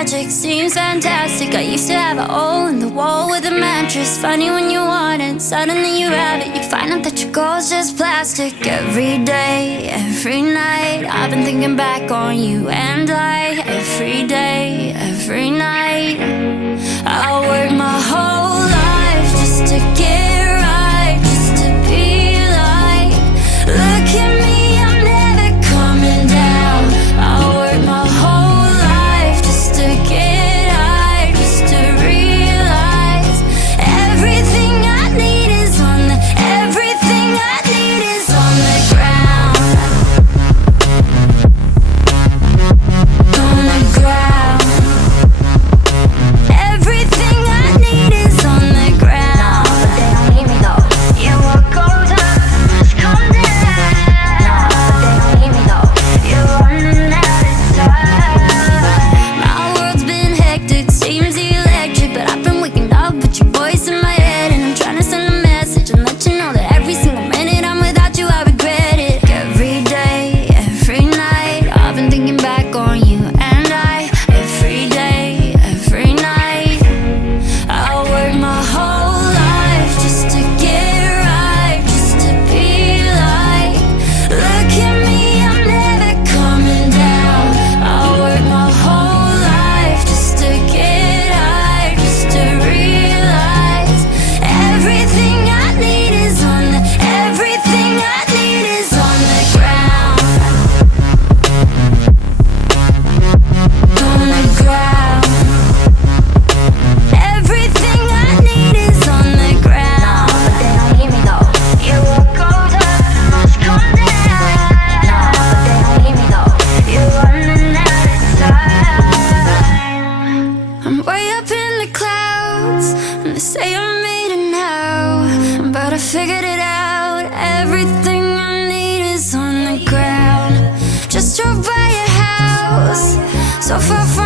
magic, seems fantastic. I used to have a hole in the wall with a mattress. Funny when you want it, suddenly you have it. You find out that your goal's just plastic. Every day, every night, I've been thinking back on you and I. Every day, every night, I work my whole life just to get right, just to be like, look at me, I'm never coming down. I work my whole life just to get high, just to realize everything I need is on the, everything I need is on the ground. On the ground. Everything I need is on the ground. No, but they don't need me though. You walk older, must come down. No, but they don't need me though. You're running out of time. My world's been hectic, seems electric, but I've been waking up with your voice in my head, and I'm trying to send a message and let you know that every single minute I'm without you, I regret it. Every day, every night, I've been thinking back on you and I. Every day, every night, I work my whole life just to get right, just to be like, look at me, I'm never coming down. I work my whole life just to get high, just to realize everything I need is on the, everything I need is on the ground. On the ground. Everything I need is on the No, ground. but they don't need me though. You walk older, must come down. No, but they don't need me though. You're running out of time. I'm way up in the clouds, and they say I made it now, but I figured it out. Everything I need is on the ground. Just drove by your house, so far from